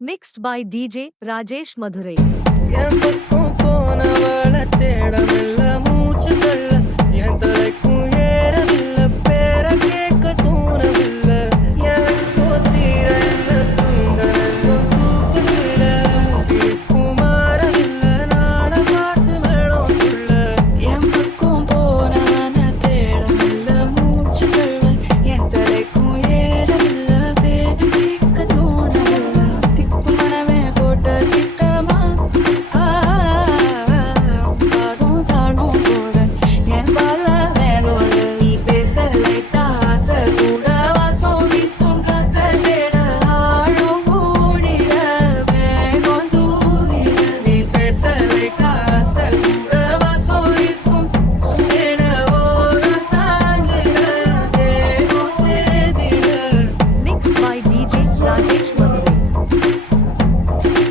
Mixed by DJ Rajesh Madurai. என் பக்கம் போனவள தேடமெல்ல மூச்சு தள்ள